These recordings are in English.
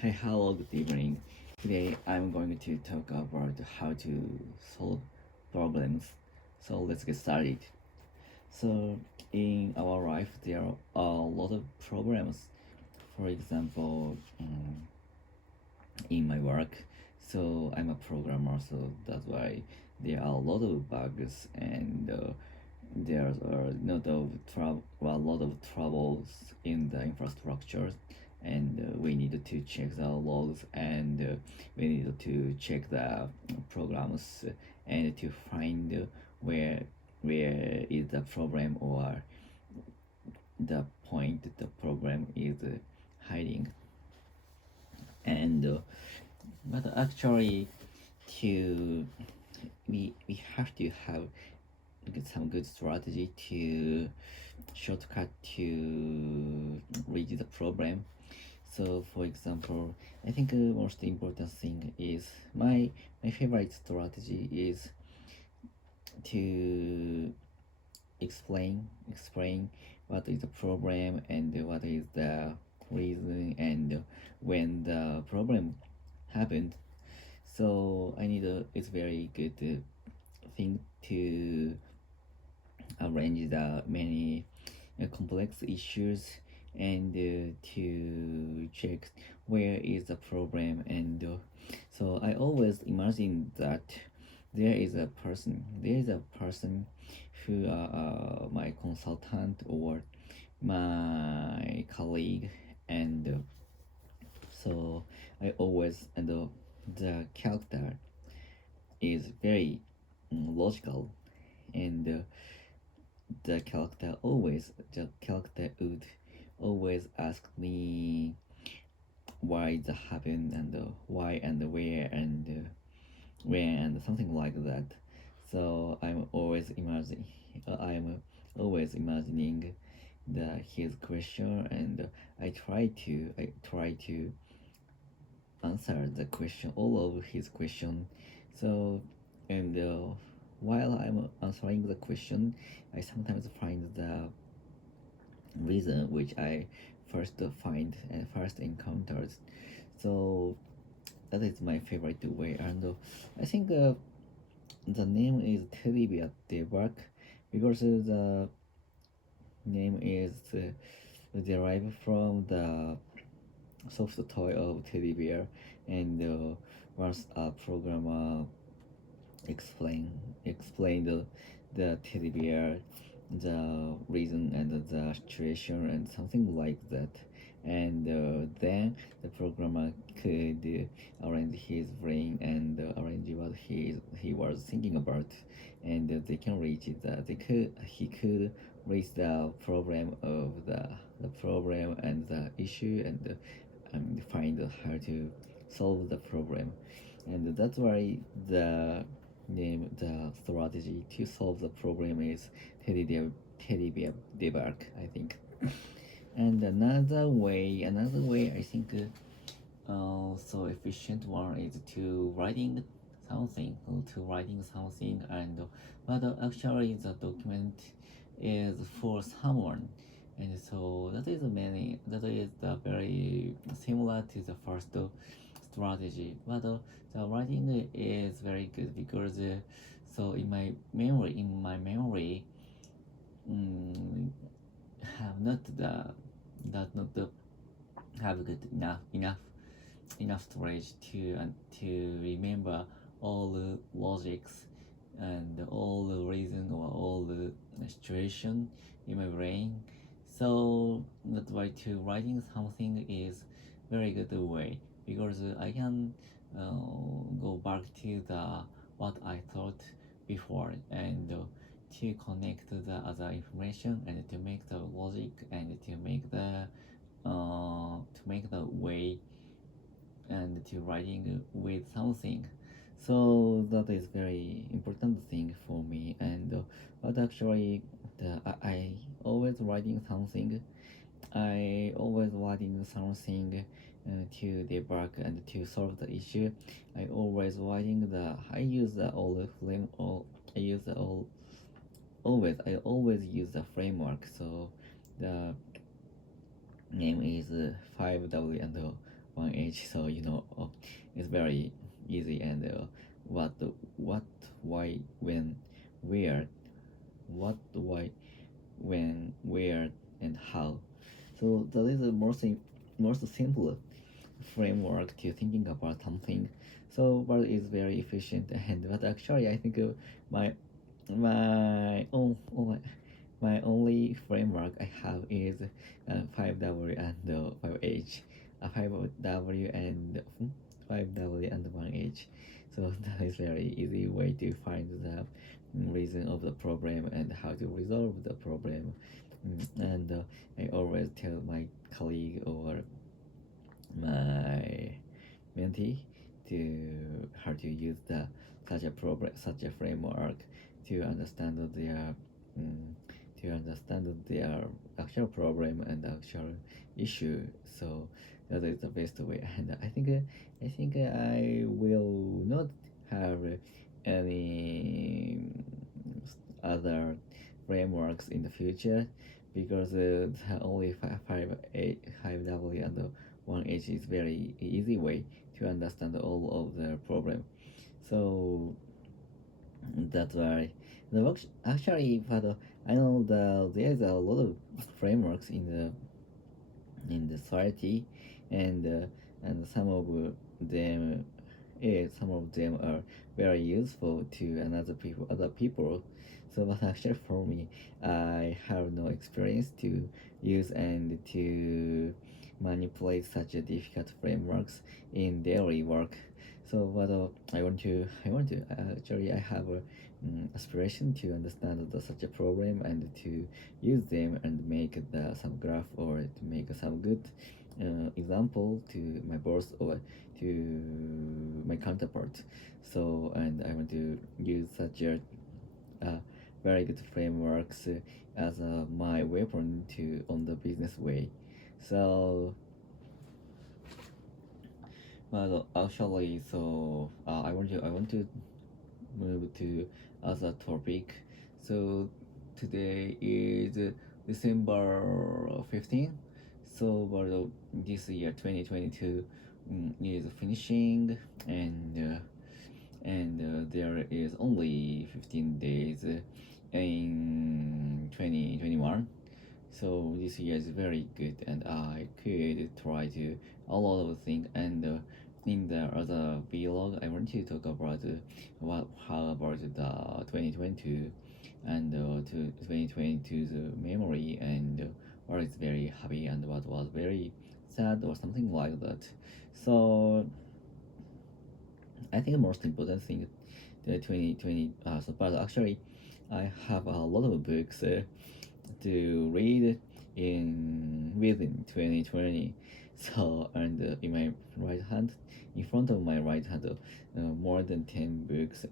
Hey, hello, good evening. Today I'm going to talk about how to solve problems. So let's get started. So in our life, there are a lot of problems. For example, in my work, so I'm a programmer, so that's why there are a lot of bugs and there are a lot of troubles in the infrastructure, and we need to check the logs, and we need to check the programs, and to find where is the problem, or the point the problem is hiding. And but actually, to we have to have some good strategy to shortcut to reach the problem. So, for example, I think the most important thing is my favorite strategy is to explain what is the problem and what is the reason and when the problem happened. So I need it's very good thing to arrange the many complex issues, and to check where is the problem. And so I always imagine that there is a person who my consultant or my colleague. And so I always, and the character is very logical, and the character would always ask me why that happened, and why and where, and when, and something like that. So I'm always imagining the his question, and I try to answer the question, all of his question. So, and while I'm answering the question, I sometimes find the reason which I first find and first encountered. So that is my favorite way. And I think the name is Teddy Bear Debug, because the name is derived from the soft toy of teddy bear. And once a programmer explain the teddy bear, the reason and the situation and something like that. And then the programmer could arrange his brain, and arrange what he was thinking about, and they can reach it. He could reach the problem of the problem and the issue, and find how to solve the problem. And that's why the strategy to solve the problem is teddy bear debug, I think. And another way I think so efficient one is to writing something. And but actually the document is for someone. And so that is the very similar to the first strategy. But the writing is very good, because so in my memory, mm, have not the that not the have good enough storage to remember all the logics and all the reason, or all the situation in my brain. So that's why to writing something is very good way, because I can go back to the what I thought before, and to connect the other information, and to make the logic, and to make the way, and to writing with something. So that is very important thing for me. And but actually I always writing something. I always writing something to debug and to solve the issue. I use the all flame or I use the all always I always use the framework. So the name is 5W and age, so it's very easy. And what, what, why, when, where, what, why, when, where, and how. So that is the most simple framework to thinking about something. So but it's very efficient. And but actually I think my my own my only framework I have is 5W and 5H, 5W and 5W and 1H. So that is very easy way to find the reason of the problem and how to resolve the problem. And I always tell my colleague or my mentee to how to use the such a framework to understand their um, actual problem and actual issue. So that is the best way. And I think I will not have any other frameworks in the future, because the only 5W and 1H is very easy way to understand all of the problem. So that's why actually, but I know there's a lot of frameworks in the society, and some of them some of them are very useful to other people. So but actually for me, I have no experience to use and to manipulate such a difficult frameworks in daily work. So but I want to actually I have a aspiration to understand such a problem and to use them and make some graph or to make some good example to my boss or to my counterpart. So and I want to use such a very good frameworks as my weapon to on the business way. So well, actually, so I want to move to other topic. So today is December 15th. So well, this year 2022 is finishing, and there is only 15 days in 2021. So this year is very good, and I could try to a lot of things. And in the other vlog, I want to talk about how about the 2022 and to 2022's memory, and what is very happy and what was very sad or something like that. So I think the most important thing the 2020 so but actually I have a lot of books to read in within 2020. So and in my right hand, in front of my right hand, more than 10 books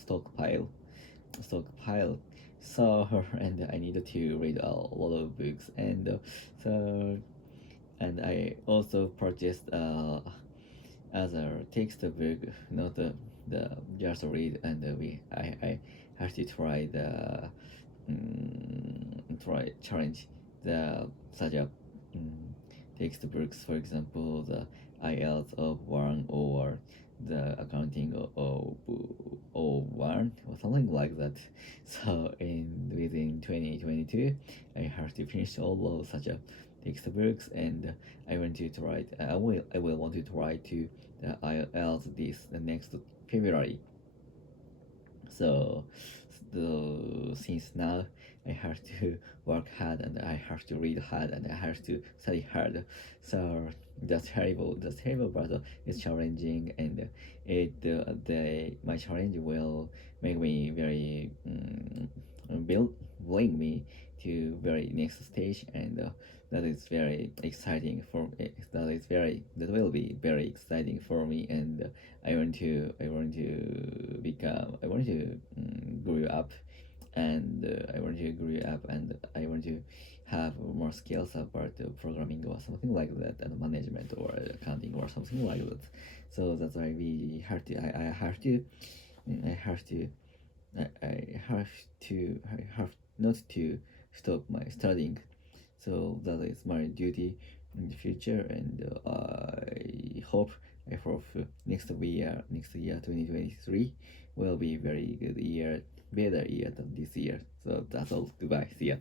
stockpile. So and I needed to read a lot of books, and so and I also purchased other textbook, not the just read, and I have to try the try challenge the such a textbooks, for example the IELTS of one or the accounting of one or something like that. So in within 2022 I have to finish all of such a textbooks, and I want to try I will want to try to the IELTS the next February. So since now I have to work hard and I have to read hard and I have to study hard. So that's terrible, but it's challenging, and my challenge will make me very bring me to very next stage, and that is very exciting for that will be very exciting for me. And I want to grow up, and I want to grow up, and I want to have more skills about programming or something like that, and management or accounting or something like that. So that's why we have to I have to I have to I have not to stop my studying. So that is my duty in the future, and I hope next year 2023 will be very good year, better year than this year. So that's all. Goodbye. See ya.